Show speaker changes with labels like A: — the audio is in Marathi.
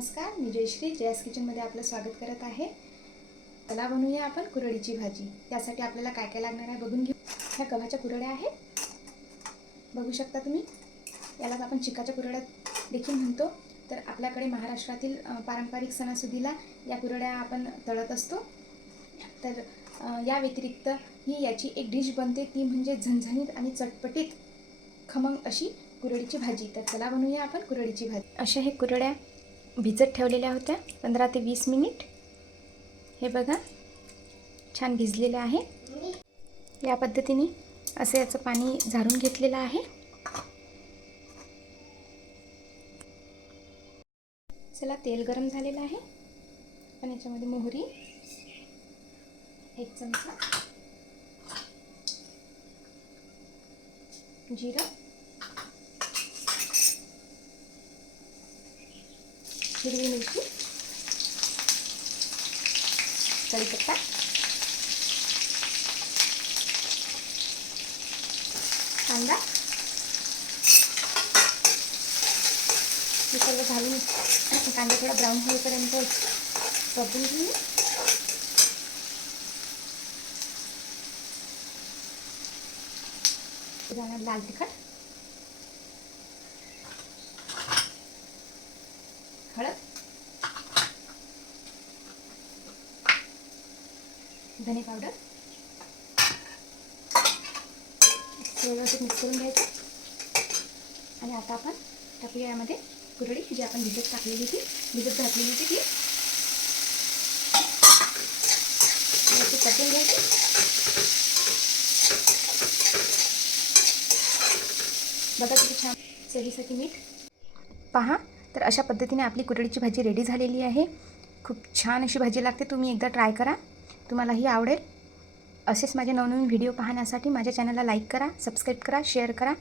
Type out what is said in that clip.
A: नमस्कार मी जयश्री जयास किचनमध्ये आपलं स्वागत करत आहे. चला बनवूया आपण कुरडीची भाजी. त्यासाठी आपल्याला काय काय लागणार आहे बघून घेऊ. ह्या गव्हाच्या कुरड्या आहेत. बघू शकता तुम्ही. यालाच आपण चिकाच्या कुरड्या देखील म्हणतो. तर आपल्याकडे महाराष्ट्रातील पारंपरिक सणासुदीला या कुरड्या आपण तळत असतो. तर या व्यतिरिक्त ही याची एक डिश बनते. ती म्हणजे झणझणीत आणि चटपटीत खमंग अशी कुरडीची भाजी. तर चला बनवूया आपण कुरडीची भाजी. अशा हे कुरड्या भिजत ठेवलेल्या होत्या. पंधरा ते वीस मिनिट. हे बघा छान भिजलेलं आहे. या पद्धतीने असं याचं पाणी झारून घेतलेलं आहे. चला तेल गरम झालेलं आहे. आणि याच्यामध्ये मोहरी एक चमचा. जिरं. हिरवी मिरची. कढीपत्ता. कांदा. हे सर्व घालून कांदा थोडा ब्राऊन होईपर्यंत परतून घेऊ जाणार लाल तिखट. हळद धने पावडर व्यवस्थित मिक्स करून घ्यायचं. आणि आता आपण टाकूया यामध्ये कुरडी जी आपण भिजत टाकलेली होती भिजत घातलेली होती ती व्यवस्थित टाकून घ्यायची. बघा किती छान चवीसाठी मीठ. पहा. तर अशा पद्धतीने आपली कुरडीची भाजी रेडी झालेली आहे. खूप छान अशी भाजी लागते. तुम्ही एकदा ट्राय करा. तुम्हालाही आवडेल. असेच माझे नवनवीन व्हिडिओ पाहण्यासाठी माझ्या चॅनलला लाईक करा सबस्क्राईब करा शेअर करा.